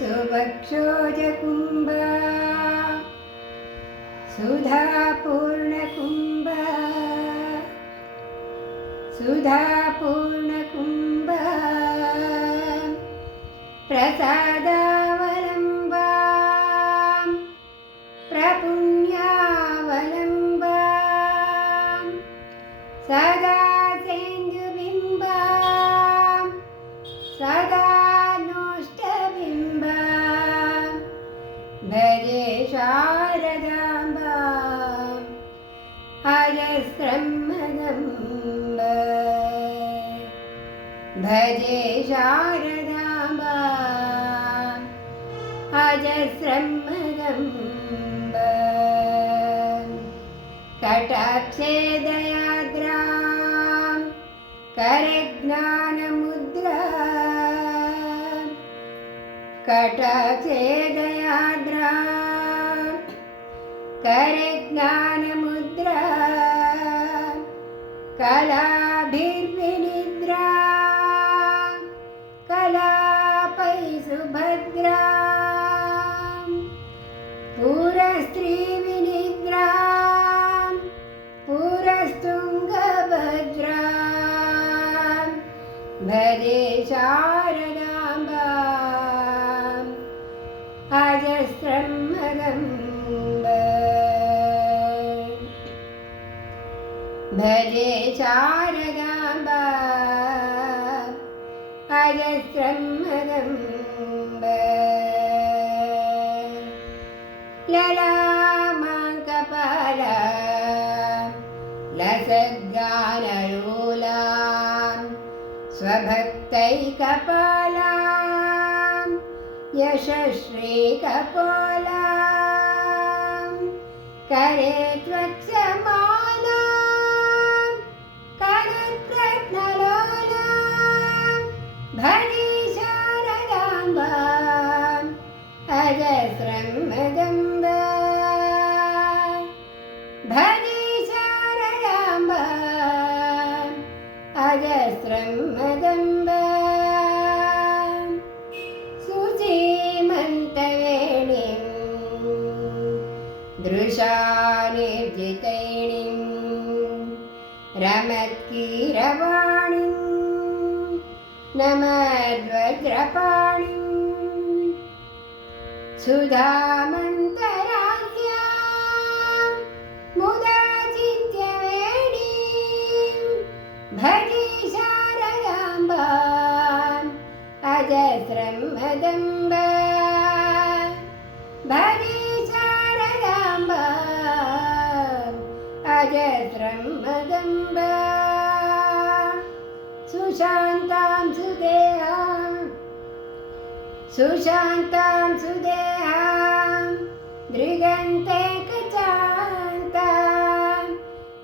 सुवक्षोजकुम्भ सुधापूर्णकुम्भ सुधापूर्णकुम्भ प्रसादावलम्बा प्रपुण्यावलम्बा सदा सेन्दुबिम्बा सदा भजे शारदाम्बा अजस्रं मदम्ब कटाक्षे दयाद्रां करज्ञानमुद्रा। कटाक्षे दयाद्रा करज्ञानमुद्रा। कलाभिर्विनिद्रा अजस्रं मदम्ब भजे शारदाम्बा अजस्रं मदम्ब ललामाङ्कपाला लसद्गानलोला स्वभक्तैकपाला यशश्रीकपाला करे रमत्कीरवाणीं नमद्वज्रपाणिम् सुधामन्तराज्ञा मुदा चिन्त्यवेणीं भजे शारदाम्बा अजस्रं मदम्ब भजे शारदाम्बा अजस्रं सुशान्तां सुदेहाम् सुशान्तां सुदेहां। दृगन्ते कचान्तां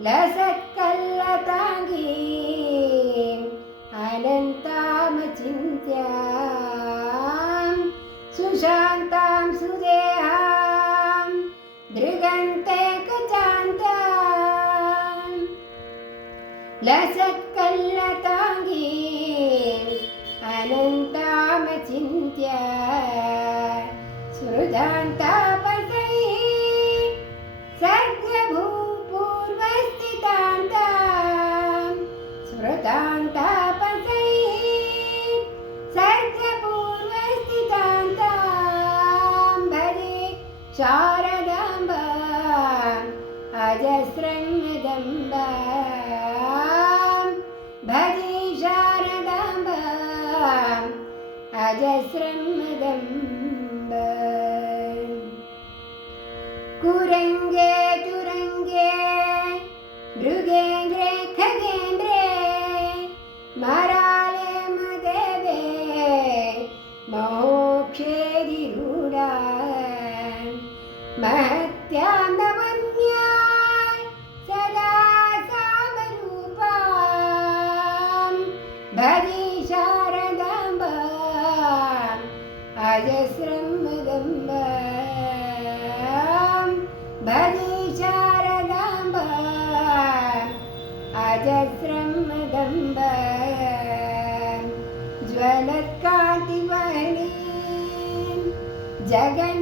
लसत्कल्लताङ्गीम् अनन्तामचिन्त्यां। सुशान्तां सुदेहां। दृगन्ते कचान्तां लसत्कल्लताङ्गीम् ജഗദംബാം ഭജേ ശാരദാംബാം അജസ്രം മദംബ കുരംഗേ തുരംഗേ മൃഗേന്ദ്രേ ഖഗേന്ദ്രേ മരാലേ മദേവേ മോക്ഷേ ദിഗുഡ മഹത്യാന്ത म्ब भदीचारदम्ब अजश्रमदम्ब ज्वलत्कान्तिवहिनी जमोनागि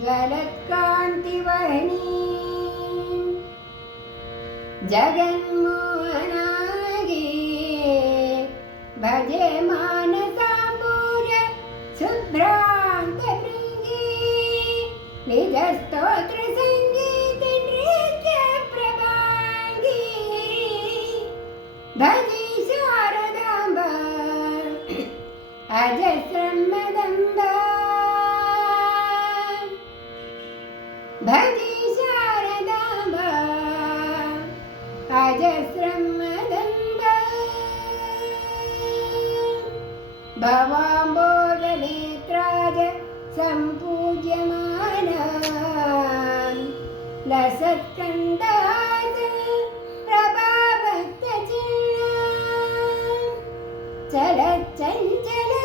ज्वलत्कान्तिवहिनी जगन्मोहना ഭജേ മാനസാംബൂര ശുദ്രാന്തൃംഗീ നിജസ്തോത്ര സംഗീതി നൃത്യ പ്രഭാംഗീ ഭജേ ശാരദാംബ അജസ്രമദംബ ഭജേ ശാരദാംബ അജസ്രമ भवां भोगनेत्राय सम्पूज्यमाना लसत्कन्दािन्ना चलच्चञ्चल